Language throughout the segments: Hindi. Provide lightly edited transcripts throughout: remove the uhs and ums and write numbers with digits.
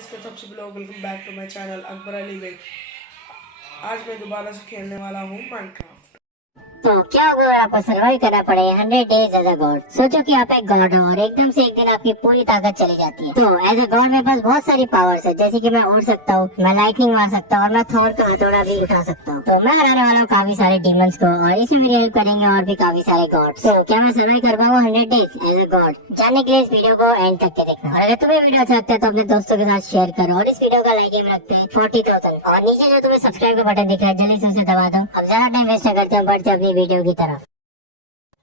गाइस के सबसे पहले welcome back to my channel Akbar Ali Baig. आज मैं दोबारा से खेलने वाला हूँ माइनक्राफ्ट। तो क्या होगा अगर आपको सर्वाइव करना पड़े 100 डेज एज अ गॉड। सोचो कि आप एक गॉड हो और एकदम से एक दिन आपकी पूरी ताकत चली जाती है। तो एज अ गॉड मेरे पास बहुत सारी पावर्स है, जैसे कि मैं उड़ सकता हूँ, मैं लाइटनिंग मार सकता हूँ और मैं थॉर का हथौड़ा भी उठा सकता हूँ। तो मैं हराने वाला हूँ काफी सारे डीमंस को और इसमें मेरी हेल्प करेंगे और भी काफी सारे गॉड्स। तो क्या मैं सर्वाइव कर पाऊंगा 100 डेज एज अ गॉड? जानने के लिए इस वीडियो को एंड तक के देखना। और अगर तुम्हें वीडियो अच्छा लगता है तो अपने दोस्तों के साथ शेयर करो और इस वीडियो का लाइक एम रखते हैं 40,000। और नीचे जो तुम्हें सब्सक्राइब का बटन दिख रहा है जल्दी से उसे दबा दो। अब ज्यादा टाइम वेस्ट करते हैं, बढ़ते अपनी वीडियो की तरफ।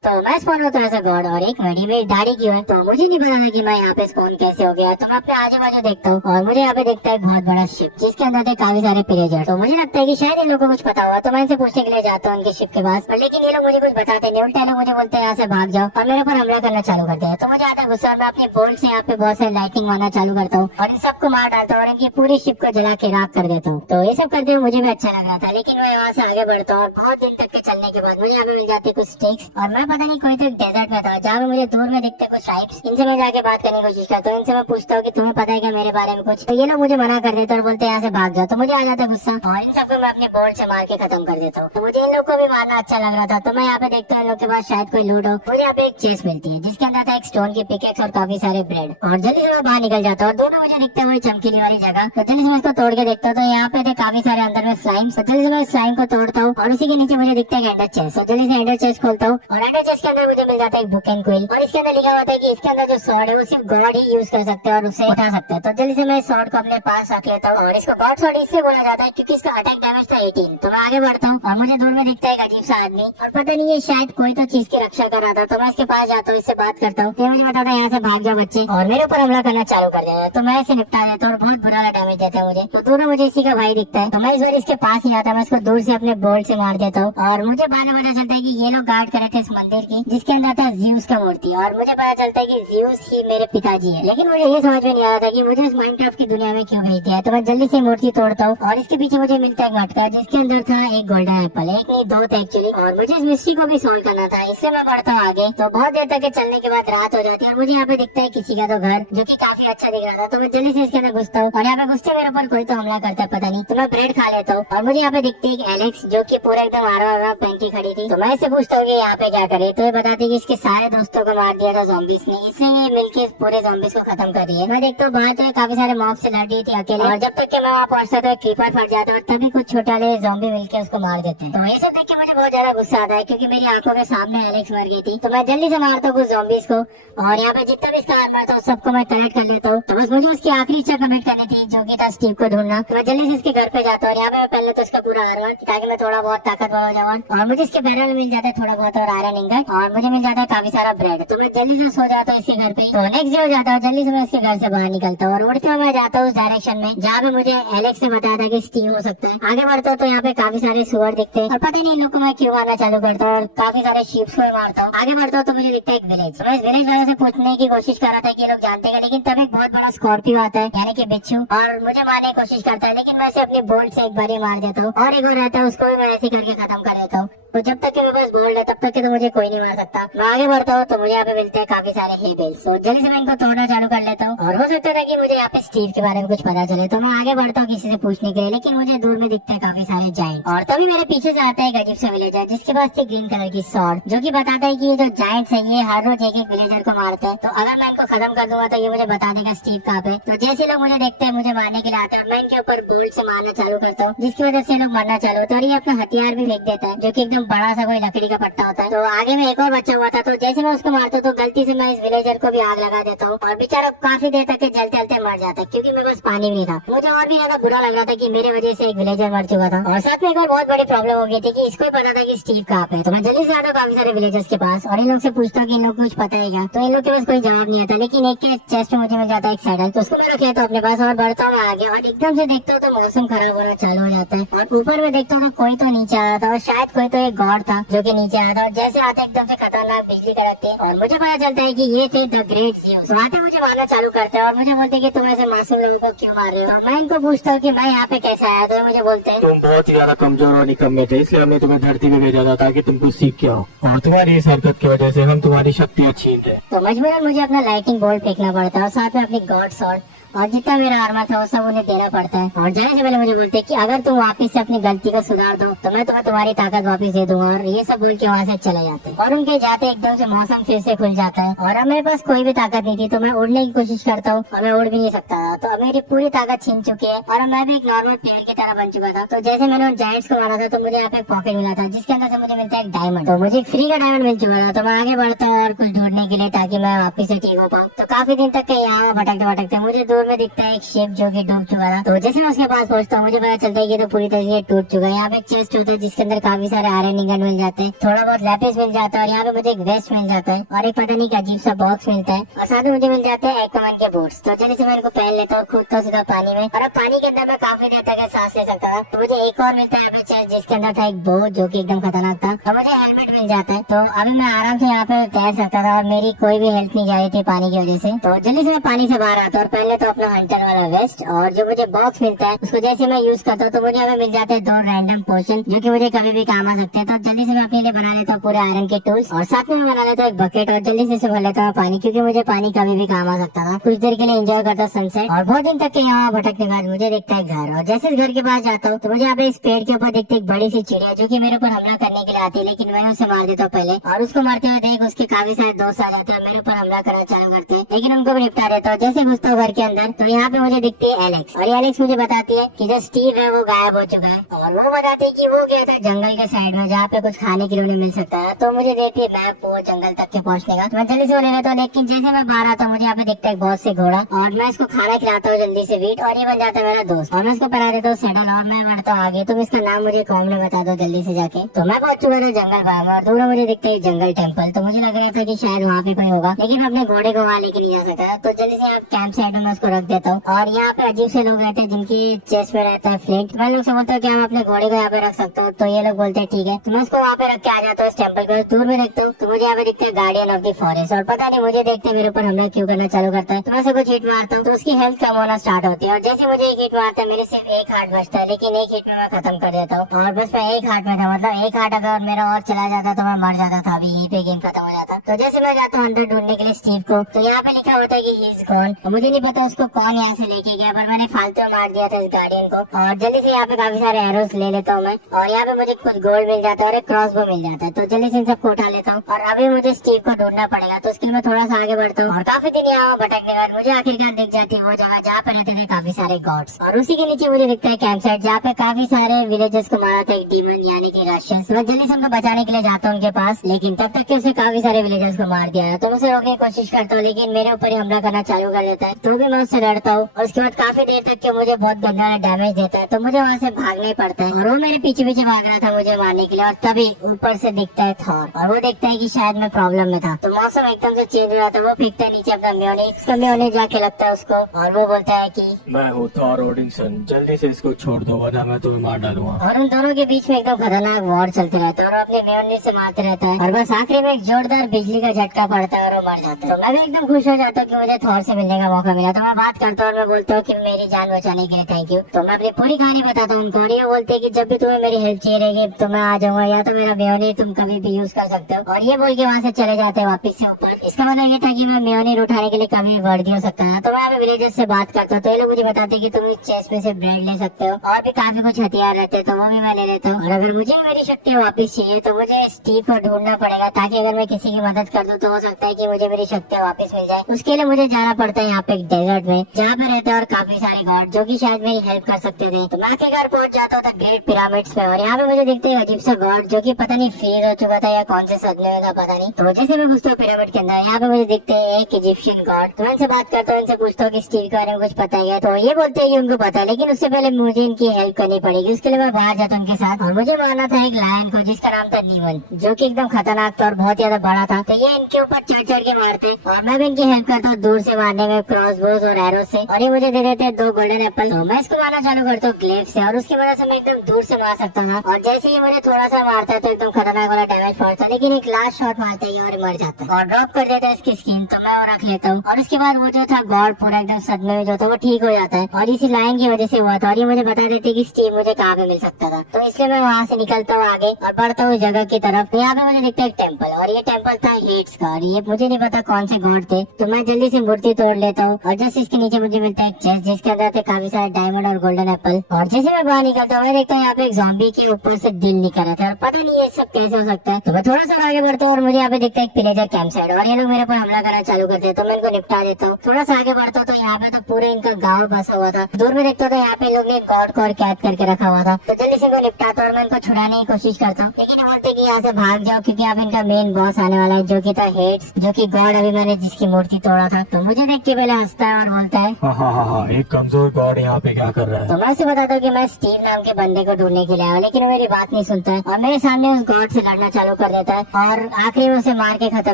तो मैं स्पॉन होता है गॉड और एक मेरी मेरी दाढ़ी क्यों है, तो मुझे नहीं पता था कि मैं यहाँ पे स्पॉन कैसे हो गया। तो मैं अपने आजू बाजू देखता हूँ और मुझे यहाँ पे दिखता है बहुत बड़ा शिप जिसके अंदर थे काफी सारे पिलेजर। तो मुझे लगता है कि शायद इन लोगों को कुछ पता हुआ, तो मैं इनसे पूछने के लिए जाता हूँ उनके शिप के पास। लेकिन ये लोग मुझे कुछ बताते नहीं, उल्टे लोग मुझे बोलते हैं यहाँ से भाग जाओ और मेरे ऊपर हमला करना चालू करते हैं। तो मुझे आता है गुस्सा, मैं अपने बोल्ट से यहाँ पे बहुत सारे लाइटिंग मारना चालू करता हूँ और इन सबको मार डालता हूँ और इनकी पूरी शिप को जला के राख कर देता हूँ। तो ये सब करते हुए मुझे भी अच्छा लग रहा था, लेकिन मैं यहाँ से आगे बढ़ता हूँ और बहुत दिन तक के चलने के बाद मुझे यहाँ पे मिल जाती है कुछ स्टिक्स और मैं पता नहीं कोई तो डेजर्ट में था जहाँ पे मुझे दूर में दिखते कुछ ट्राइब्स। इनसे मैं जाके बात करने की कोशिश करता हूँ, इनसे मैं पूछता हूँ कि तुम्हें पता है क्या मेरे बारे में कुछ। तो ये लोग मुझे मना कर देते और बोलते हैं यहाँ से भाग जाओ। तो मुझे आ जाता है गुस्सा और इन सबको मैं अपने बोल्ट से मार के खत्म कर देता हूँ। तो मुझे इन लोग को भी मारना अच्छा लग रहा था, तो मैं यहाँ पे देखता हूँ इन लोग के पास शायद कोई लूट हो। मुझे यहाँ पे एक चेस्ट मिलती है जिसके अंदर था एक स्टोन की पिकेक्स और काफी सारे ब्रेड और जल्दी से मैं बाहर निकल जाता हूँ और दोनों मुझे दिखते हुए चमकीली वाली जगह। तो जल्दी से मैं इसको तोड़ के देखता हूँ, तो यहाँ पे थे काफी सारे अंदर में स्लाइम। तो जल्दी से मैं स्लाइम को तोड़ता हूँ और उसी के नीचे मुझे दिखता है एंडर चेस्ट। तो जल्दी से एंडर चेस्ट खोलता हूँ और एंडर चेस्ट के अंदर मुझे मिल जाता है एक बुक एंड क्विल और इसके अंदर लिखा हुआ था कि इसके अंदर जो स्वॉर्ड है वो सिर्फ गॉड ही यूज कर सकते हैं और उसे उठा सकते हैं। तो जल्दी से मैं स्वॉर्ड को अपने पास रख लेता हूँ और इसको गॉड स्वॉर्ड इसलिए बोला जाता है क्योंकि इसका अटैक डैमेज था 18। तो मैं आगे बढ़ता हूँ और मुझे दूर में दिखता है एक अजीब सा आदमी और पता नहीं ये शायद कोई तो चीज की रक्षा कर रहा था। तो मैं इसके पास जाता हूँ, इससे बात करता हूँ, मुझे बताता है यहाँ से भाग जाओ बच्चे और मेरे ऊपर हमला करना चालू कर दिया। तो मैं इसे निपटा देता हूँ और बहुत बुरा डैमेज देता है मुझे। तो दोनों मुझे इसी का भाई दिखता है, तो मैं इस बार इसके पास ही आता हूँ, मैं इसको दूर से अपने बोल्ट से मार देता हूँ और मुझे बाद में पता चलता है कि ये लोग गार्ड करे थे इस मंदिर की जिसके अंदर था ज़्यूस का मूर्ति और मुझे पता चलता है कि ज़्यूस ही मेरे पिताजी है। लेकिन मुझे ये समझ में नहीं आ रहा था कि मुझे इस माइनक्राफ्ट की दुनिया में क्यों भेज दिया। तो मैं जल्दी से मूर्ति तोड़ता हूँ और इसके पीछे मुझे मिलता है मटका जिसके अंदर था एक गोल्डन एप्पल, एक नहीं दो थे एक्चुअली, और मुझे इस मिस्ट्री को भी सोल्व करना था। इसलिए मैं बढ़ता हूँ आगे। तो बहुत देर तक चलने के बाद रात हो जाती है और मुझे यहाँ पे दिखता है किसी का तो घर जो की काफी अच्छा दिख रहा था। तो मैं जल्दी से इसके अंदर घुसता हूँ और यहाँ पे घुसते मेरे ऊपर कोई तो हमला करता है पता नहीं। तो मैं ब्रेड खा लेता हूँ और मुझे यहाँ पे दिखती है एलेक्स जो की पूरा एकदम आरा पहन के खड़ी थी। तो मैं इससे पूछता हूँ कि यहाँ पे क्या करे, तो ये बताती है कि इसके सारे दोस्तों को मार दिया था ज़ॉम्बीज़ ने, इसलिए ये मिलके पूरे ज़ॉम्बीज़ को खत्म कर रही है। मैं देखता हूँ बाहर जो काफी सारे मॉब से लड़ रही थी अकेले और जब तक कि मैं वहाँ पहुँचता तो क्रीपर फट जाता है और तभी कुछ छोटे वाले ज़ॉम्बी मिलके उसको मार देते हैं। तो ये सब देख के मुझे बहुत ज्यादा गुस्सा आता है क्योंकि मेरी आंखों के सामने एलेक्स मर गई थी। तो मैं जल्दी से मारता हूँ कुछ ज़ॉम्बीज़ को और यहाँ पे जितना भी इसका आर्मर था सबको मैं कलेक्ट कर लेता हूँ। तो बस मुझे उसकी आखिरी इच्छा कमिट करनी थी जो की था स्टीव को ढूंढना। तो मैं जल्दी से इसके घर पे जाता हूँ और यहाँ पे मैं पहले तो इसका पूरा आर्मर ताकि मैं थोड़ा बहुत ताकतवर हो जाऊँ और मुझे इसके पैरों में मिल जाता है थोड़ा बहुत और आयरन इंगट और मुझे मिल जाता है काफी सारा ब्रेड। तो मैं जल्दी से सो जाता हूँ इसके घर पे। तो नेक्स्ट डे हो जाता है, जल्दी से मैं इसके घर से बाहर निकलता हूँ और उड़ते हुए मैं जाता हूँ उस डायरेक्शन में जहाँ पे मुझे एलेक्स ने बताया था कि स्टीव हो सकता है। आगे बढ़ता हूँ तो यहाँ पे काफी सारे सुअर दिखते हैं और पता नहीं इन लोग को मैं क्यों मारना चालू करता हूँ और काफी सारे शीप्स को मारता हूँ। आगे बढ़ता हूँ तो मुझे दिखता है एक विलेज। मैं इस विलेज वाले से पूछने की कोशिश कर रहा था कि ये लोग जानते हैं, लेकिन तब एक बहुत बड़ा स्कॉर्पियो आता है यानी कि बिच्छू और मुझे मारने की कोशिश करता है, लेकिन मैं इसे अपने बोल्ट से एक बार ही मार देता हूँ और एक और रहता है उसको भी मैं ऐसे करके खत्म कर देता हूँ। तो जब तक कि मेरे पास बोल्ट है तब तक के तो मुझे कोई नहीं मार सकता। मैं आगे बढ़ता हूँ तो मुझे यहाँ पे मिलते हैं काफी सारे हे बेल्स। तो जल्दी से मैं इनको तोड़ना चालू कर लेता हूँ और हो सकता था कि मुझे यहाँ पे स्टीव के बारे में कुछ पता चले। तो मैं आगे बढ़ता हूँ किसी से पूछने के लिए, लेकिन मुझे दूर में दिखते हैं काफी सारे जायंट और तभी मेरे पीछे से आता है एक अजीब सा विलेजर जिसके पास से ग्रीन कलर की सॉर्ड जो की बताता है कि ये जो जायंट्स है ये हर रोज एक एक विलेजर को मारते हैं। तो अगर मैं इनको खत्म कर दूंगा तो ये मुझे बता देगा स्टीव कहाँ पे। तो जैसे लोग मुझे देखते हैं मुझे मारने के लिए आते हैं, मैं इनके ऊपर बोल्ट से मारना चालू करता हूँ जिसकी वजह से लोग मरना चालू होता है और ये अपना हथियार भी फेंक देता है जो की एकदम बड़ा सा कोई लकड़ी का पट्टा होता है। तो आगे में एक और बच्चा हुआ था, तो जैसे मैं उसको मारता तो गलती से मैं इस विलेजर को भी आग लगा देता हूँ और बेचारा काफी देर तक जलते जलते मर जाता है क्योंकि मेरे पास पानी भी नहीं था। मुझे और भी ज्यादा बुरा लग रहा था कि मेरे वजह से एक विलेजर मर चुका था और साथ में एक और बहुत बड़ी प्रॉब्लम हो गई थी कि इसको ही पता था कि स्टीव कहाँ पे। तो मैं जल्दी से आता हूँ काफी सारे विलेजर्स के पास और इन लोग से पूछता हूँ कि इन लोग कुछ पता है क्या। तो इन लोग के पास कोई जवाब नहीं आता, लेकिन एक के चेस्ट में मुझे मिल जाता है एक सैडल। तो उसको मैं रख लेता हूँ अपने पास और बढ़ता हूँ आगे और एकदम से देखता हूँ तो मौसम खराब होना चालू हो जाता है और ऊपर में देखता हूँ तो कोई तो नीचे आया था और शायद कोई तो एक गॉड था जो की नीचे आया था और जैसे आते एकदम से खतरनाक बिजली कड़कती और मुझे पता चलता है कि ये थे द ग्रेट ज़्यूस। तो आते मुझे मारना चालू करते हैं और मुझे बोलते हैं कि तुम ऐसे मासूम लोगों को क्यों मार रहे हो। मैं इनको पूछता हूँ कि मैं यहाँ पे कैसे आया, तो मुझे बोलते हैं तुम बहुत ही ज्यादा कमजोर और निकम्मे थे, इसलिए हमने तुम्हें धरती पे भेजा था ताकि तुमको सीख के आओ और तुम्हारी इस हरकत की वजह से हम तुम्हारी शक्तियाँ छीन रहे। तो मजबूरन मुझे अपना लाइटिंग बोल्ट फेंकना पड़ता है और साथ में अपनी गॉड सॉर्ड और जितना मेरा आर्मर था वो सब उन्हें देना पड़ता है। और जाने से पहले मुझे बोलते कि अगर तुम वापस से अपनी गलती को सुधार दो तो मैं तुम्हें तुम्हारी ताकत वापस दे दूंगा, और ये सब बोल के वहाँ से चले जाते हैं। और उनके जाते एकदम से मौसम फिर से खुल जाता है और अब मेरे पास कोई भी ताकत नहीं थी, तो मैं उड़ने की कोशिश करता हूँ और मैं उड़ भी नहीं सकता था। तो अब मेरी पूरी ताकत छीन चुकी है और अब मैं भी एक नॉर्मल प्लेयर की तरह बन चुका था। तो जैसे मैंने उन जायंट्स को मारा था तो मुझे यहाँ पे एक पॉकेट मिला था जिसके अंदर से मुझे मिलता है एक डायमंड। तो मुझे फ्री का डायमंड मिल चुका था। तो मैं आगे बढ़ता हूँ और कुछ ढूंढने के लिए ताकि मैं वापिस से ठीक हो पाऊँ। तो काफी दिन तक कहीं यहाँ भटकते भटकते मुझे दूर में दिखता है एक शिप जो कि डूब चुका था। तो जैसे मैं उसके पास पहुंचता हूँ मुझे पता चलता है कि तो पूरी तरह से टूट चुका है। यहाँ पे एक चेस्ट होता है जिसके अंदर काफी सारे आयरन इंगट मिल जाते हैं, थोड़ा बहुत लैपिस मिल जाता है, और यहाँ पे मुझे एक वेस्ट मिल जाता है और एक पता नहीं अजीब सा बॉक्स मिलता है, और साथ में मुझे मिल जाते हैं एक्वामैन के बूट्स। तो जल्दी से मैं इनको पहन लेता हूँ, कूदता सीधा पानी में, और अब पानी के अंदर मैं काफी देर तक सांस ले सकता था। तो मुझे एक और मिलता है चेस्ट जिसके अंदर था एक बो जो कि एकदम खतरनाक था, और मुझे हेलमेट मिल जाता है। तो अभी मैं आराम से यहाँ पे तैर सकता था और मेरी कोई भी हेल्थ नहीं जा रही थी पानी की वजह से। तो जल्दी से मैं पानी से बाहर आता हूँ और पहले तो अपना हंटर वाला वेस्ट, और जो मुझे बॉक्स मिलता है उसको जैसे मैं यूज करता हूँ तो मुझे हमें मिल जाते हैं 2 रैंडम पोशन जो कि मुझे कभी भी काम आ सकते हैं। तो जल्दी से मैं अपने लिए बना लेता हूँ पूरे आयरन के टूल्स, और साथ में मैं बना लेता हूँ एक बकेट, और जल्दी से भर लेता हूँ पानी, क्योंकि मुझे पानी कभी भी काम आ सकता था। कुछ देर के लिए एंजॉय करता सनसेट, और बहुत दिन तक के यहाँ भटकने के बाद मुझे दिखता है घर, और जैसे इस घर के पास जाता हूँ तो मुझे यहाँ पे इस पेड़ के ऊपर दिखती है एक बड़ी सी चिड़िया जो कि मेरे ऊपर हमला करने के लिए आती है, लेकिन मैं उसे मार देता हूँ पहले, और उसको मारते हुए देख उसके काफी सारे दोस्त आ जाते हैं मेरे ऊपर हमला करना चालू करते हैं, लेकिन उनको भी निपटा देता हूँ। जैसे घुसता हूँ घर के अंदर तो यहाँ पे मुझे दिखती है एलेक्स, और एलेक्स मुझे बताती है कि जो स्टीव है वो गायब हो चुका है, और वो बताती है कि वो गया था जंगल के साइड में जहाँ पे कुछ खाने के लिए उन्हें मिल सकता है। तो मुझे देती है मैप वो जंगल तक के पहुँचने का, तो मैं जल्दी से वो ले लेता हूँ, लेकिन जैसे मैं बाहर आता हूँ मुझे यहाँ पे दिखता है बहुत से घोड़ा, और मैं इसको खाना खिलाता हूँ जल्दी से वीट, और ये बन जाता है मेरा दोस्त, और मैं इसको पहना देता हूँ सैडल, और मैं बढ़ता हूँ आगे। तुम इसका नाम मुझे कॉम में बता दो जल्दी से जाके। तो मैं पहुंच चुका था जंगल बाम, और दूर मुझे दिखते है जंगल टेम्पल, तो मुझे लग रहा था कि शायद वहाँ पे कोई होगा, लेकिन अपने घोड़े को वहाँ लेके नहीं जा सकता। तो जल्दी से कैंप साइड में उसको रख देता हूँ, और यहाँ पे अजीब से लोग रहते हैं जिनकी चेस्ट में रहता है फ्लिंट। मैं लोग समझता हूँ कि हम अपने घोड़े को यहाँ पे रख सकते हो, तो ये लोग बोलते हैं ठीक है। तो मैं उसको वहाँ पे रख के आ जाता हूँ इस टेम्पल को। दूर में देखता हूँ तो मुझे यहाँ पे दिखते है गार्डियन ऑफ द फॉरेस्ट, और पता नहीं मुझे देखते मेरे ऊपर हमला क्यों करना चालू करता है। तो मैं उसे कुछ हिट मारता हूँ तो उसकी हेल्थ कम होना स्टार्ट होती है, और जैसे मुझे एक हिट मारता है मेरे सिर्फ एक हार्ट बचता है, लेकिन एक हिट में मैं खत्म कर देता हूँ, और बस मैं एक हार्ट में था, मतलब एक हार्ट अगर मेरा और चला जाता तो मैं मर जाता था, अभी यहीं पे गेम खत्म हो जाता। तो जैसे मैं जाता हूँ अंदर ढूंढने के लिए स्टीव को, तो यहाँ पे लिखा होता है कि ही इज गॉन। तो मुझे नहीं पता उसको कौन यहाँ से लेके गया, पर मैंने फालतू मार दिया था इस गार्डियन को। और जल्दी से यहाँ पे काफी सारे एरोस ले लेता हूँ मैं, और यहाँ पे मुझे कुछ गोल्ड मिल जाता है और एक क्रॉसबो मिल जाता है। तो जल्दी से इन सबको उठा लेता हूँ, और अभी मुझे स्टीव को ढूंढना पड़ेगा, तो उसके लिए मैं थोड़ा सा आगे बढ़ता हूँ, और काफी दिन यहाँ भटकने के बाद मुझे आखिरकार दिख जाती है वो जगह जहाँ पे रहते थे काफी सारे गॉड्स, और उसी के नीचे मुझे दिखता है कैंप साइट जहाँ पे काफी सारे विलेजेस को मारा था एक डीमन यानी कि रशियंस। मैं जल्दी से उनको बचाने के लिए जाता हूँ उनके पास, लेकिन तब तक के उसे काफी सारे विलेजर्स को मार दिया है। तो मैं उसे रोकने की कोशिश करता हूँ, लेकिन मेरे ऊपर ही हमला करना चालू कर देता है। तो भी मैं उससे लड़ता हूँ, और उसके बाद काफी देर तक के मुझे बहुत गंदा डैमेज देता है, तो मुझे वहाँ से भागना ही पड़ता है, और वो मेरे पीछे पीछे भाग रहा था मुझे मारने के लिए। और तभी ऊपर से दिखता है थॉर, और वो देखता है कि शायद मैं प्रॉब्लम में था। तो मौसम एकदम से चेंज हो रहा था, वो फेंकता है नीचे अपना मेयोनेज़, उसका मेयोनेज़ जाके लगता है उसको, और वो बोलता है कि मैं हूँ थॉर ओडिनसन, जल्दी से इसको छोड़ दो वरना मैं तुम्हें मार डालूंगा। और उन दोनों के बीच में एकदम खतरनाक वॉर चलते रहता है, और अपने मेयोनेज़ से मारते रहता है, और बस आखिरी में एक जोरदार बिजली का झटका पड़ता है और वो मर जाता है। तो मैं भी एकदम खुश हो जाता हूँ कि मुझे थॉर से मिलने का मौका मिला। तो मैं बात करता हूँ और मैं बोलता हूँ कि मेरी जान बचाने के लिए थैंक यू। तो मैं अपनी पूरी कहानी बताता हूँ उनको, और ये बोलते हैं कि जब भी तुम्हें मेरी हेल्प चाहिए रहेगी तो मैं आ जाऊंगा, या तो मेरा मेयोनेज़ तुम कभी भी यूज कर सकते हो। और ये बोल के वहाँ से चले जाते हैं वापस से ऊपर। इसका मतलब ये था कि मैं मेयोनेज़ उठाने के लिए कभी वर्दी हो सकता है। तो मैं अभी विलेजर्स से बात करता हूँ, तो ये लोग मुझे बताते हैं कि तुम इस चेस्ट में से ब्रेड ले सकते हो, और भी काफी कुछ हथियार रहते हैं, तो वो भी मैं ले लेता हूँ। और अगर मुझे मेरी शक्ति वापस चाहिए तो मुझे स्टीव को ढूंढना पड़ेगा, ताकि अगर मैं किसी की मदद कर दूं तो हो सकता है कि मुझे मेरी शक्ति वापस मिल जाए। उसके लिए मुझे जाना पड़ता है यहाँ पे एक डेजर्ट में, जहाँ पे रहते हैं और काफी सारे गॉड जो कि शायद मेरी हेल्प कर सकते थे। तो मैं आखिरकार पहुंच जाता हूँ ग्रेट पिरामिड्स में, और यहाँ पे मुझे दिखते हैं अजीब सा गॉड जो कि पता नहीं फ्रीज हो चुका था या कौन से सदमे में था पता नहीं। तो जैसे मैं घुसता हूँ पिरामिड के अंदर, यहाँ पे मुझे दिखते हैं एक इजिप्शियन गॉड। तो मैं इनसे बात करता हूँ, इनसे पूछता हूँ कि स्टीव के बारे में कुछ पता है, तो ये बोलते हैं कि उनको पता है, लेकिन उससे पहले मुझे इनकी हेल्प करनी पड़ेगी। उसके लिए मैं बाहर जाता हूँ उनके साथ, और मुझे मारना था एक लायन को जिसका नाम था नीमन, जो कि एकदम खतरनाक था और बहुत ज्यादा बड़ा था। तो ये इनके ऊपर चढ़ चढ़ के मारते, और मैं भी इनकी हेल्प करता हूँ दूर से मारने में क्रॉसबोज और एरो से, और ये मुझे दे देते हैं 2 गोल्डन एप्पल। तो मैं इसको मारना चालू करता हूँ ग्लेव से, और उसकी वजह से मैं एकदम दूर से मार सकता हूँ। और जैसे ही मुझे थोड़ा सा मारता है तो एकदम खतरनाक वाला डैमेज पहुंचता है, लेकिन एक लास्ट शॉट मारता है और मर जाता है और ड्रॉप कर देता है इसकी स्किन। तो मैं वो रख लेता हूँ, और उसके बाद वो जो था गॉड पूरा एकदम सदमे में जो था वो ठीक हो जाता जाता है और इसी लाइन की वजह से हुआ था और ये मुझे बता देते कि स्टीव मुझे कहाँ पे मिल सकता था। तो इसलिए मैं वहाँ से निकलता हूँ आगे और बढ़ता हूँ जगह की तरफ। यहाँ पे मुझे दिखता है एक टेम्पल और ये टेम्पल था हेड्स का और ये मुझे नहीं पता कौन से गॉड थे। तो मैं जल्दी से मूर्ति तोड़ लेता हूँ और जैसे इसके नीचे मुझे मिलता है एक चेस्ट जिसके अंदर थे काफी सारे डायमंड और गोल्डन एप्पल। और जैसे मैं बाहर निकलता हूँ मैं देखता हूँ यहाँ पे एक ज़ॉम्बी के ऊपर से दिल निकल रहा था और पता नहीं ये सब कैसे हो सकता है। तो मैं थोड़ा सा आगे बढ़ता हूँ और मुझे यहाँ पे दिखता है एक पिलेजर कैंप साइड और ये लोग मेरे पर हमला करना चालू करते हैं। तो मैं इनको निपटा देता हूँ। थोड़ा सा आगे बढ़ता हूँ तो यहाँ पे तो पूरे इनका गाँव बसा हुआ था। दूर में देखता हूँ यहाँ पे लोग ने गॉड को और कैद करके रखा हुआ था। तो जल्दी से इनको निपटाता हूँ और मैं इनको छुड़ाने की कोशिश करता हूँ लेकिन बोलते कि यहाँ से भाग जाओ क्योंकि अब इनका मेन बॉस आने वाला है जो कि था हेड्स, जो कि गॉड अभी मैंने जिसकी मूर्ति तोड़ा था। तो मुझे देख के पहले हंसता है और बोलता है हाँ, एक कमजोर गॉड यहाँ पे क्या कर रहा है। तो मैं उसे बताता हूँ कि मैं स्टीव नाम के बंदे को ढूंढने के लिए आया, लेकिन वो मेरी बात नहीं सुनता है और मेरे सामने उस गॉड से लड़ना चालू कर देता है और आखिरी में उसे मार के खत्म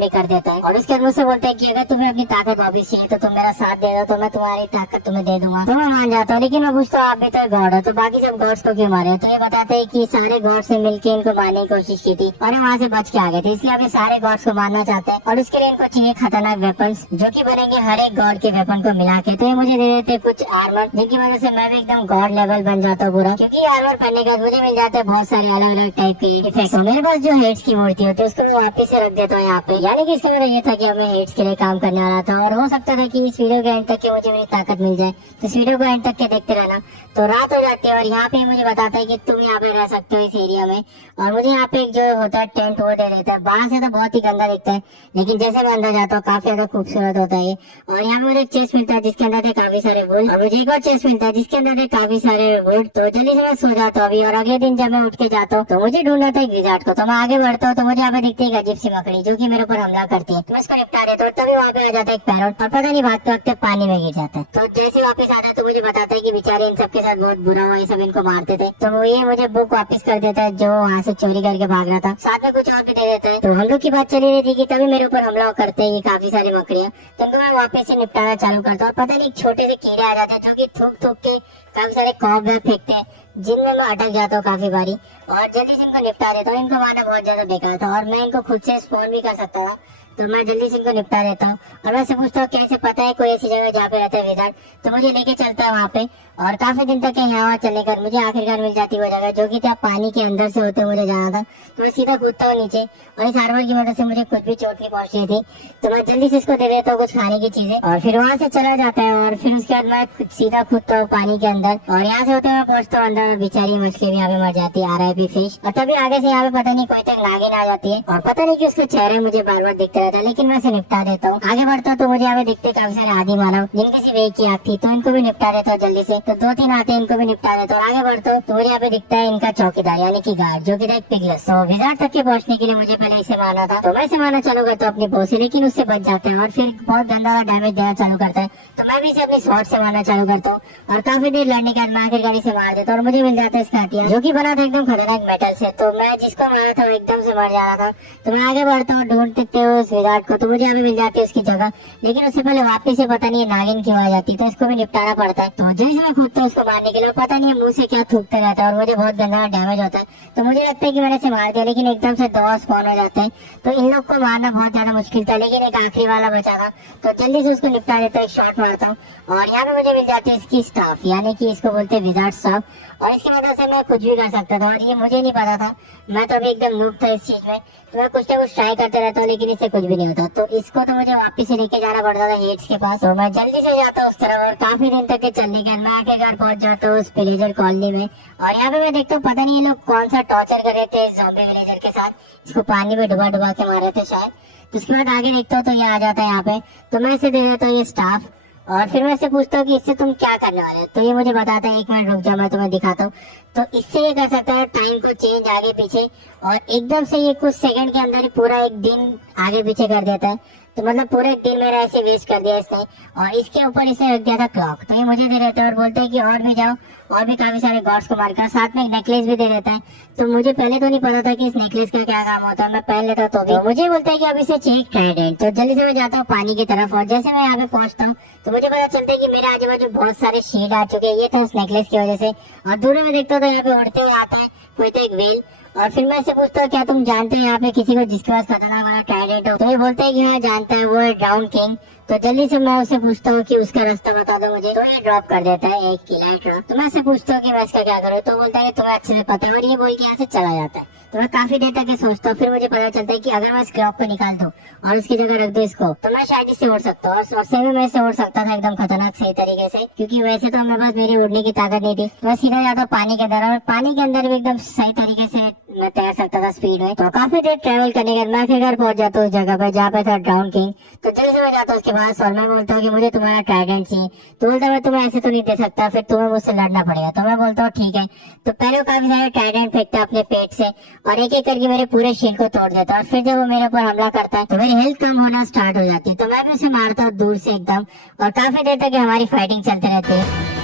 भी कर देता है। और उसके बाद मुझसे बोलता है कि अगर तुम्हें अपनी ताकत वापस चाहिए तो तुम मेरा साथ दे दो तो मैं तुम्हारी ताकत तुम्हें दे दूंगा। तो मैं मान जाता हूँ लेकिन मैं पूछता हूँ आप भी तो गॉड हो तो बाकी सब गॉड्स को क्यों मारे। तो ये बताते हैं कि सारे गॉड से मिलकर इनको मारने की कोशिश की थी और वहाँ से बच के आ गए थे, इसलिए अभी सारे गॉड्स को मारना चाहते हैं और उसके लिए इनको चाहिए खतरनाक वेपन्स जो कि बनेंगे हर एक गॉड के वेपन को मिला के। तो ये मुझे दे देते कुछ आर्मर जिनकी वजह से मैं भी एकदम गॉड लेवल बन जाता हूँ पूरा, क्योंकि आर्मर पहनने के बाद मुझे मिल जाते हैं बहुत सारे अलग अलग टाइप के इफेक्ट। तो मेरे पास जो हेड्स की मूर्ति होती है उसको मैं वापस से रख देता हूँ यहाँ पे, यानी कि इसका मेरा ये था कि अब मैं हेड्स के लिए काम करने वाला था और हो सकता था कि इस वीडियो के एंड तक के मुझे मेरी ताकत मिल जाए। तो इस वीडियो को एंड तक के देखते रहना। तो रात हो जाती है और यहाँ पे मुझे बताता है कि तुम यहाँ पे रह सकते हो इस एरिया में और मुझे यहाँ पे एक जो होता है टेंट वो दे देता है। बाहर से तो बहुत ही गंदा दिखता है लेकिन जैसे मैं अंदर जाता हूँ काफी ज्यादा खूबसूरत होता है। और यहाँ पे मुझे एक चेस्ट मिलता है जिसके अंदर थे काफी सारे वुड और मुझे एक और चेस्ट मिलता है जिसके अंदर थे काफी सारे वुड। तो जल्दी से मैं सो जाता हूँ अभी और अगले दिन जब मैं उठ के जाता हूँ तो मुझे ढूंढना था एक विजार्ड को। तो मैं आगे बढ़ता हूँ तो मुझे यहाँ पे दिखती है एक अजीब सी मकड़ी जो कि मेरे ऊपर हमला करती है। तो मैं इसको निपटा देता हूँ तभी वहाँ पे आ जाता है एक पैरोट और पता नहीं भागते वक्त पानी में गिर जाता है। तो जैसे वापस आता है तो मुझे बताता है कि बेचारे इन सबके साथ बहुत बुरा हुआ, ये सब इनको मारते थे। तो ये मुझे बुक वापस कर देता है जो वहाँ से चोरी करके भाग रहा था, साथ में कुछ और भी दे देता है। तो हम लोग की बात चली रही थी कि तभी मेरे ऊपर हमला करते हैं ये काफी सारी मकड़ियाँ। तो इनको मैं वापस से निपटाना चालू करता हूँ। पता नहीं छोटे से कीड़े आ जाते हैं जो कि थूक थूक के काफी सारे कॉबवेब फेंकते हैं जिनमें मैं अटक जाता हूँ काफी बारी और जल्दी से इनको निपटा देता हूँ। इनको मारना बहुत ज्यादा बेकार था और मैं इनको खुद से स्पॉन भी कर सकता था तो मैं जल्दी से इनको निपटा देता हूँ। और मैं पूछता हूँ कैसे पता है कोई ऐसी जगह जहाँ पे रहता है विजार्ड। तो मुझे लेके चलता है वहाँ पे और काफी दिन तक यहाँ चलने कर मुझे आखिरकार मिल जाती है वो जगह जो कि था पानी के अंदर से होते मुझे जाना था। तो मैं सीधा कूदता हूँ नीचे और इस आर्मर की मदद से मुझे कुछ भी चोट नहीं पहुँच रही थी। तो मैं जल्दी से इसको दे देता हूँ कुछ खाने की चीजें और फिर वहाँ से चला जाता है और फिर उसके बाद मैं सीधा कूदता हूँ पानी के अंदर और यहाँ से होते हुए पहुँचता हूँ अंदर। बेचारी मछली भी यहाँ पे मर जाती है, RIP फिश। और तभी आगे से यहाँ पे पता नहीं कोई तक नागिन आ जाती है और पता नहीं कि उसके चेहरे मुझे बार बार दिखता रहता है लेकिन मैं इसे निपटा देता हूँ। आगे बढ़ता हूँ तो मुझे यहाँ पे दिखते काफी सारे आदि मानव जिनकी सिर्फ एक ही आँख थी तो इनको भी निपटा देता हूँ जल्दी से। तो 2-3 आते हैं इनको भी निपटा देता हूँ। आगे बढ़ता हूँ तो मुझे यहाँ पे दिखता है इनका चौकीदार यानी कि गार्ड जो कि था एक पिगलेस। तो विजार्ड तक के पहुँचने के लिए मुझे पहले इसे मारना था तो मैं इसे मारना चालू करता हूँ अपनी बो से लेकिन उससे बच जाता है और फिर बहुत गंदा डैमेज देना चालू करता है। तो मैं भी इसे अपनी शॉट से मारना चालू करता हूँ और काफी देर लड़ने के बाद मैं आखिर गाड़ी से मार देता हूँ और मुझे मिल जाता है इसका हथियार जो कि बना था एकदम खतरनाक मेटल से। तो मैं जिसको मारा था वो एकदम से मर जा रहा था। तो मैं आगे बढ़ता हूँ ढूंढते हुए उस विजार्ड को तो मुझे अभी मिल जाती है उसकी जगह लेकिन उससे पहले वापस से पता नहीं नागिन क्यों आ जाती है तो इसको भी निपटाना पड़ता है। तो जैसे मैं कूदता हूँ उसको मारने के लिए पता नहीं मुंह से क्या थूकते रहता है और मुझे बहुत गंदा डैमेज होता है। तो मुझे लगता है कि मैंने इसे मार दिया लेकिन एकदम से 2 स्पॉन हो जाते हैं। तो इन लोग को मारना बहुत ज्यादा मुश्किल था लेकिन एक आखिरी वाला बचा था तो जल्दी से उसको निपटा देता हूँ, एक शॉट मारता हूँ और यहाँ पे मुझे मिल जाती है इसकी स्टाफ यानी कि इसको बोलते हैं विजार्ड स्टाफ और इसकी मदद से मैं कुछ भी कर सकता था और ये मुझे नहीं पता था। मैं तो अभी एकदम नूब था इस चीज में तो मैं कुछ ना कुछ ट्राई करते रहता हूँ लेकिन इससे कुछ भी नहीं होता। तो इसको तो मुझे वापस से लेके जाना पड़ता था हेड्स के पास। तो मैं जल्दी से जाता हूँ उस तरफ और काफी दिन तक के चलने के बाद मैं आके घर पहुंच जाता हूँ उस विलेजर कॉलोनी में। और यहाँ पे मैं देखता हूँ पता नहीं ये लोग कौन सा टॉर्चर कर रहे थे इस ज़ॉम्बी विलेजर के साथ, इसको पानी में डुबा डुबा के मारे थे शायद। तो उसके बाद आगे देखता हूँ तो ये आ जाता है यहाँ पे तो मैं इसे दे देता हूँ ये स्टाफ और फिर मैं इससे पूछता हूँ कि इससे तुम क्या करने वाले हो। तो ये मुझे बताता है 1 मिनट रुक जाओ मैं तुम्हें दिखाता हूँ। तो इससे ये कर सकता है टाइम को चेंज आगे पीछे और एकदम से ये कुछ सेकंड के अंदर ही पूरा एक दिन आगे पीछे कर देता है। तो मतलब पूरे दिन मेरा ऐसे वेस्ट कर दिया इसने और इसके ऊपर इसने रख दिया था क्लॉक। तो ये मुझे दे देते हैं और बोलते हैं कि और भी जाओ और भी काफी सारे गॉड्स को मारकर साथ में एक नेकलेस भी दे देता है। तो मुझे पहले तो नहीं पता था कि इस नेकलेस का क्या काम होता है, मैं पहन लेता तो भी। मुझे बोलता है कि अब इसे चेक ट्राइडेंट। तो जल्दी से मैं जाता हूँ पानी की तरफ और जैसे मैं यहाँ पे पहुंचता हूँ तो मुझे पता चलता है कि मेरे आजू बाजू बहुत सारे शील्ड आ चुके हैं। ये था उस नेकलेस की वजह से और दूर में देखता हूँ तो यहाँ पे उड़ते हुए आता है कोई तो एक वेल और फिर मैं इससे पूछता हूँ क्या तुम जानते हैं यहाँ पे किसी को जिसके पास खतरनाक वाला ट्राइडेंट हो। तो ये बोलते हैं कि हाँ जानता है, वो है ड्राउन किंग। तो जल्दी से मैं उससे पूछता हूँ कि उसका रास्ता बता दो मुझे। तो ये ड्रॉप कर देता है एक किला ड्रॉप। तो मैं उससे पूछता हूँ कि मैं इसका क्या करूँ। तो बोलता है तुम्हें अच्छे से पता है, और ये बोल के यहाँ से चला जाता है। तो मैं काफी देर तक ये सोचता हूँ, फिर मुझे पता चलता है कि अगर मैं इस क्लॉक को निकाल दूं और उसकी जगह रख दूं इसको, तो मैं शायद इससे उड़ सकता हूँ। और सही में मैं इससे उड़ सकता था एकदम खतरनाक सही तरीके से, क्योंकि वैसे तो मेरे पास मेरी उड़ने की ताकत नहीं थी। तो मैं सीधा जाता पानी के अंदर, और पानी के अंदर भी एकदम सही तरीके से मैं तैर सकता था स्पीड में। तो काफी देर ट्रेवल करने के बाद मैं फिर घर पहुंच जाता हूँ उस जगह पे जहाँ पे था ड्राउन किंग। तो जल्दी से मैं जाता हूँ उसके पास और मैं बोलता हूँ कि मुझे तुम्हारा ट्राइडेंट चाहिए। तो बोलता है मैं तुम्हें ऐसे तो नहीं दे सकता, फिर तुम्हें मुझसे लड़ना पड़ेगा। तो मैं बोलता हूँ ठीक है। तो पहले वो काफी सारे ट्राइडेंट फेंकता है अपने पेट से और एक एक करके मेरे पूरे शील्ड को तोड़ देता है। और फिर जब वो मेरे ऊपर हमला करता है तो मेरी हेल्थ कम होना स्टार्ट हो जाती है। तो मैं भी उसे मारता हूँ दूर से एकदम, और काफी देर तक हमारी फाइटिंग चलती रहती है।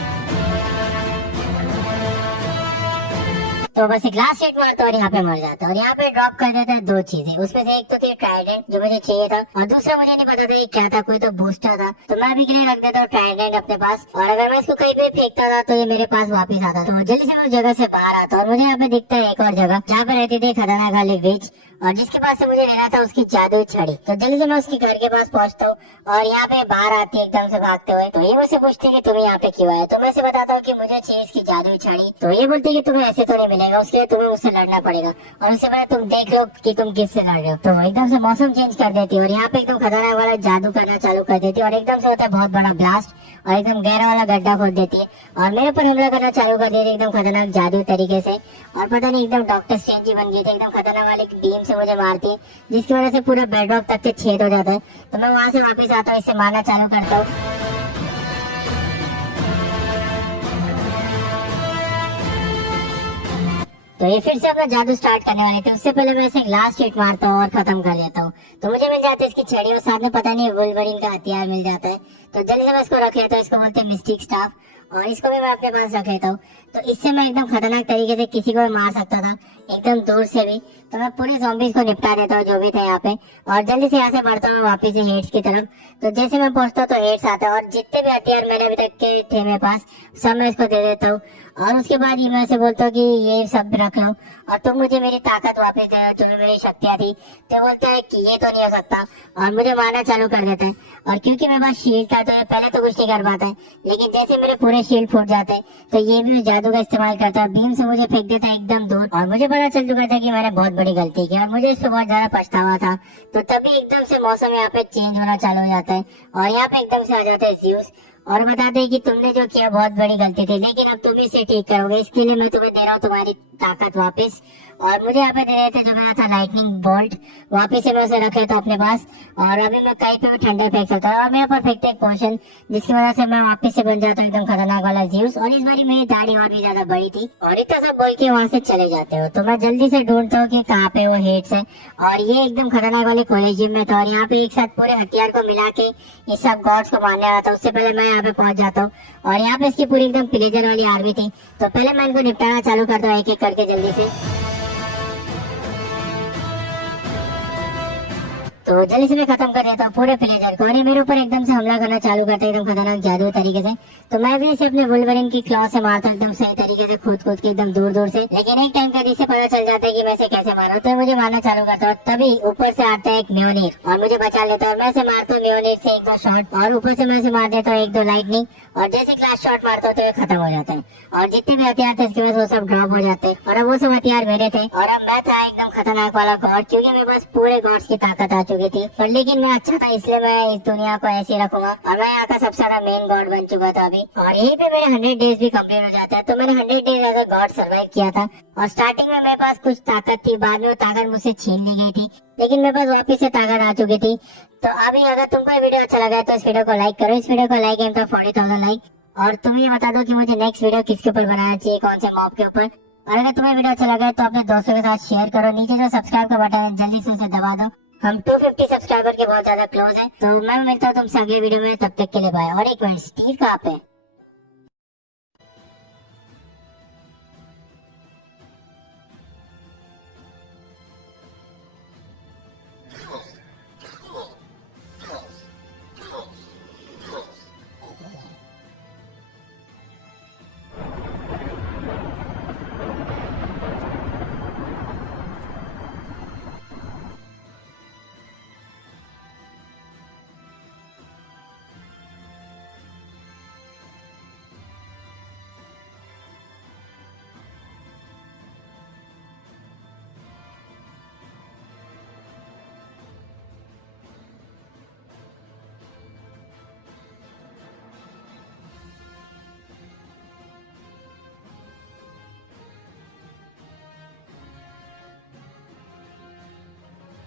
तो बस एक लास्ट हिट मारता है और यहाँ पे मर जाता है। और यहाँ पे ड्रॉप कर देता है दो चीजें, उसमें से एक तो थी ट्राइडेंट जो मुझे चाहिए था, और दूसरा मुझे नहीं पता था ये क्या था, कोई तो बूस्टर था। तो मैं भी के लिए रख देता हूँ ट्राइडेंट अपने पास, और अगर मैं इसको कहीं भी फेंकता था तो ये मेरे पास वापस आता। तो जल्दी से मैं उस जगह से बाहर आता और मुझे यहाँ पे दिखता है एक और जगह जहाँ पे रहती थी खतरनाक वाली विच, और जिसके पास से मुझे लेना था उसकी जादुई छड़ी। तो जल्दी से मैं उसके घर के पास पहुंचता हूँ और यहाँ पे बाहर आती है एकदम से भागते हुए। तो ये मुझसे पूछती है कि तुम यहाँ पे क्यों आए। तो मैं उसे बताता हूँ कि मुझे चाहिए इसकी जादुई छड़ी। तो ये बोलती है कि तुम्हें ऐसे तो नहीं मिलेगा, उसके लिए तुम्हें उससे लड़ना पड़ेगा, और उससे पहले तुम देख लो कि तुम किससे लड़ रहे हो। तो एकदम से मौसम चेंज कर देती है और यहाँ पे एकदम खतरनाक वाला जादू करना चालू कर देती है, और एकदम से होता है बहुत बड़ा ब्लास्ट, और एकदम गहरा वाला गड्ढा खोद देती है और मेरे ऊपर हमला करना चालू कर देती है एकदम खतरनाक जादू तरीके से। और पता नहीं एकदम डॉक्टर स्ट्रेंज ही बन गई थी, एकदम खतरनाक वाली बीम से मुझे मारती है जिसकी वजह से पूरा बेड रॉक तक के छेद हो जाता है। तो मैं वहां से वापस आता हूँ, इसे मारना चालू करता हूँ। तो ये फिर से अपना जादू स्टार्ट करने वाले थे, उससे पहले मैं इसे लास्ट हिट मारता हूँ और खत्म कर देता हूँ। तो मुझे मिल जाती है इसकी छड़ी और साथ में पता नहीं वुल्वरीन का हथियार मिल जाता है। तो जल्दी से मैं इसको रख लेता हूँ, इसको बोलते हैं मिस्टिक स्टाफ, और इसको भी मैं अपने पास रख लेता हूँ। तो इससे मैं एकदम खतरनाक तरीके से किसी को भी मार सकता था एकदम दूर से भी। तो मैं पूरे ज़ॉम्बीज़ को निपटा देता हूँ जो भी थे यहाँ पे, और जल्दी से यहाँ से बढ़ता हूँ वापस से हेड्स की तरफ। तो जैसे मैं पहुंचता हूँ तो हेड्स आता है, और जितने भी हथियार मैंने अभी तक के थे मेरे पास सब मैं इसको दे देता हूँ। और उसके बाद ही मैं इसे बोलता हूँ कि ये सब रख लो और तुम मुझे मेरी ताकत वापस दे दो जो मेरी शक्तियाँ थी। तो बोलता है कि ये तो नहीं हो सकता और मुझे मारना चालू कर देता है। और क्योंकि मेरे पास शील्ड था तो ये पहले तो कुछ नहीं कर पाता है, लेकिन जैसे मेरे पूरे शील्ड फूट जाते हैं तो ये भी जादू का इस्तेमाल करता है, बीम से मुझे फेंक देता है एकदम दूर। और मुझे पता चल चुका था कि मैंने बहुत बड़ी गलती की और मुझे इस पर बहुत ज्यादा पछतावा था। तो तभी एकदम से मौसम यहाँ पे चेंज होना चालू हो जाता है और यहाँ पे एकदम से आ जाते हैं ज़्यूस और बताते हैं कि तुमने जो किया बहुत बड़ी गलती थी, लेकिन अब तुम इसे ठीक करोगे, इसके लिए मैं तुम्हें दे रहा हूँ तुम्हारी ताकत वापस। और मुझे यहाँ पे दे रहे थे जो मेरा था लाइटनिंग बोल्ट, वापस से मैं उसे रख लेता हूँ अपने पास, और अभी मैं कहीं पे भी ठंडा फेंक सकता हूँ। और मेरे ऊपर फेंकते एक पोशन जिसकी वजह से मैं वापस से बन जाता हूँ एकदम खतरनाक वाला ज़्यूस। और इस बारी मेरी दाढ़ी और भी ज्यादा बड़ी थी और इतना सब बोल के वहाँ से चले जाते हो। तो मैं जल्दी से ढूंढता हूँ कि कहाँ पे वो हेड्स है, और ये एकदम खतरनाक वाले कोलेजियम में था और यहाँ पे एक साथ पूरे हथियार को मिला के इस सब गॉड्स को मारने वाला था। उससे पहले मैं यहाँ पे पहुंच जाता हूँ और यहाँ पे इसकी पूरी एकदम प्लेजर वाली आर्मी थी। तो पहले मैं इनको निपटाना चालू करता हूँ एक एक करके जल्दी से। तो जल्दी से मैं खत्म कर देता हूँ पूरे प्लेजर को, और ये मेरे ऊपर एकदम से हमला करना चालू करता है एकदम खतरनाक जादू तरीके से। तो मैं भी इसे अपने वुल्वरीन की क्लॉ से मारता हूँ एकदम सही तरीके से कूद के एकदम दूर दूर से। लेकिन एक टाइम पर इसे पता चल जाता है कि मैं इसे कैसे मारूं, तो मुझे मारना चालू करता हूँ। तभी ऊपर से आता है एक म्योनीर और मुझे बचा लेता है। मैं इसे मारता हूँ म्योनीर से एक दो शॉट, और ऊपर से मैं इसे मार देता हूँ एक दो लाइटनिंग, और जैसे क्लास शॉट मारता हूँ तो ये खत्म हो जाता है। और जितने भी हथियार थे इसके बाद वो सब ड्रॉप हो जाते हैं, और अब वो सब हथियार मेरे थे और अब मैं था एकदम खतरनाक वाला गॉड, क्योंकि मेरे पास पूरे गॉड्स की ताकत आ चुकी थी। पर लेकिन मैं अच्छा था इसलिए मैं इस दुनिया को ऐसे रखूंगा, और मैं यहाँ का सबसे ज्यादा मेन गॉड बन चुका था अभी। और यहीं पे मेरे 100 डेज भी कंप्लीट हो जाता है। तो मैंने 100 days as a god survive किया था, और स्टार्टिंग में मेरे पास कुछ ताकत थी, बाद में वो ताकत मुझसे छीन ली गई थी, लेकिन मेरे पास वापस से ताकत आ चुकी थी। तो अभी अगर तुमको ये वीडियो अच्छा लगा है तो इस वीडियो को लाइक करो। इस वीडियो को लाइक एम था 40,000 लाइक। और तुम ये बता दो कि मुझे नेक्स्ट वीडियो किसके ऊपर बनाना चाहिए, कौन से मॉब के ऊपर। और अगर तुम्हें वीडियो अच्छा लगा है तो अपने दोस्तों के साथ शेयर करो। नीचे जो सब्सक्राइब का बटन है जल्दी से उसे दबा दो। हम 250 सब्सक्राइबर के बहुत ज्यादा क्लोज हैं। तो मैं मिलता हूँ तुमसे अगले वीडियो में, तब तक के लिए बाय। और एक मिनट, स्टीव कहाँ पे?